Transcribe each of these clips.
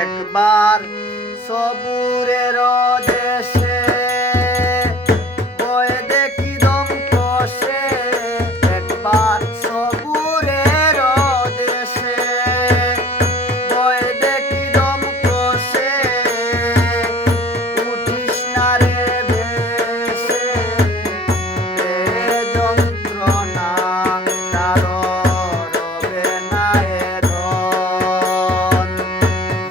একবার সবুরের দেশে বয়ে দেখি দম কষে, একবার সবুরের দেশে বয়ে দেখি দম কষে, উঠিস না রে ভেসে এ যন্ত্রণা কারো রবে না এ ধন।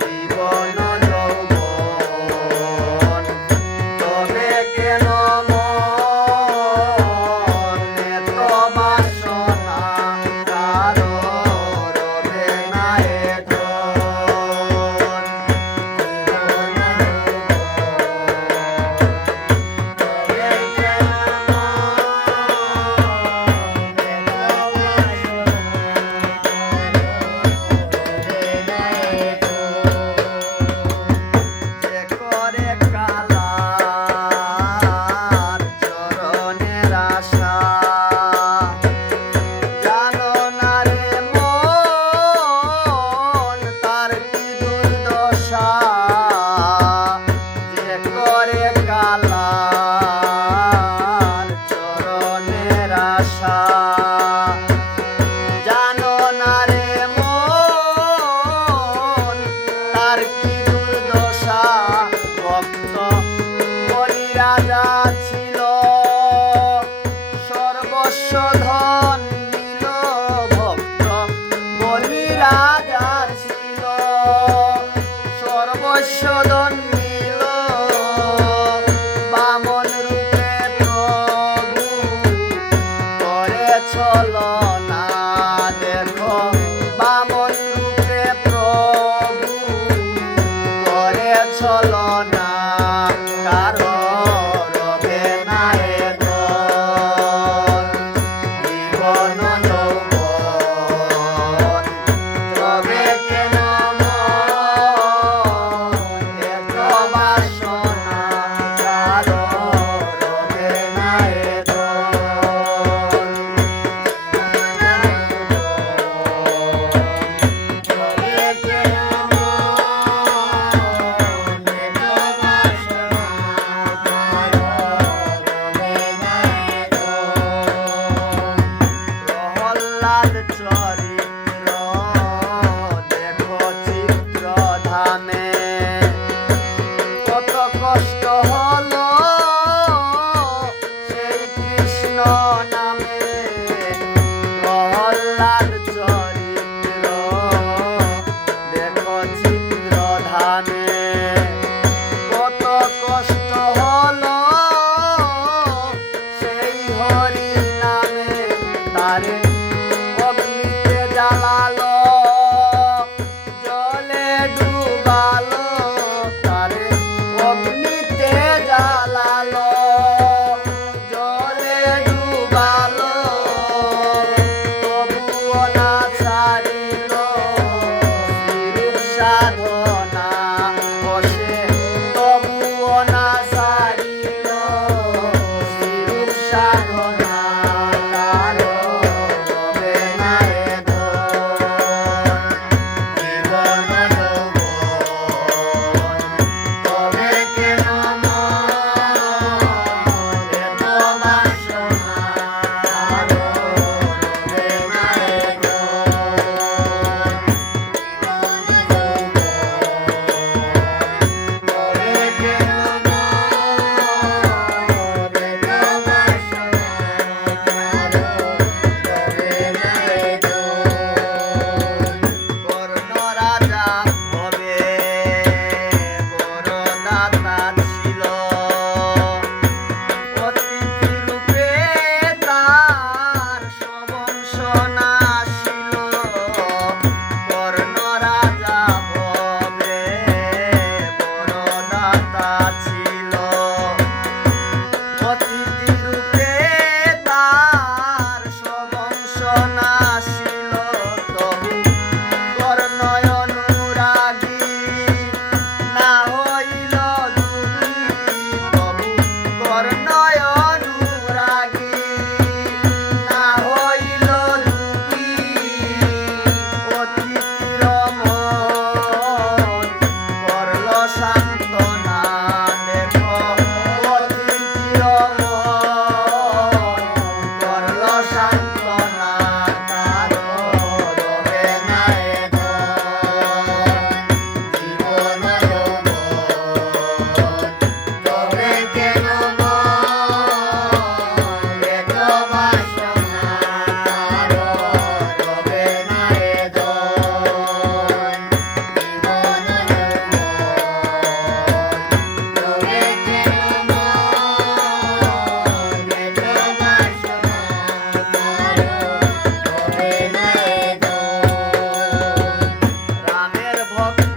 জীবন যৌবন তবে কেন মন এত বাসনা কারো রবে না এ ধন। জীবন তবে কেন যে করে কালার চরণের আশা, জানো না রে মন তার কি দুর্দশা। যে করে কালার চরণের আশা, জানো না রে মন তার কি দুর্দশা। ভক্ত বলি রাজা ছিল, সর্বস্ব ধন নিল। ভক্ত বলি রাজা ছিল, সর্বস্ব ধন নিল। বামন রূপে প্রভু করে ছলনা, দেখো বামন রূপে প্রভু করে ছলনা কারো রবে না এ ধন। জীবন যৌবন তবে কেন মন এত বাসনা কারো রবে না এ ধন। তবে কেন মন এত বাসনা কারো রবে না এ ধন। প্রহ্লাদ চরিত্র দেখো চিত্র ধামে, কত কষ্ট হলো সেই কৃষ্ণ নামে। প্রহ্লাদ চরিত্র দেখো চিত্র ধামে, কত কষ্ট হলো সেই হরি নামে। তারে অগ্নিতে জ্বালালো, জলে ডুবালো। তারে অগ্নিতে জ্বালালো, জলে ডুবালো। তবুও না ছাড়িল শ্রীরূপ সাধনা বসে, তবুও না ছাড়িল শ্রীরূপ সাধনা কারো রবে না এ ধন। জীবন যৌবন তবে কেন মন এত বাসনা কারো রবে না এ ধন। জীবন যৌবন ভক্ত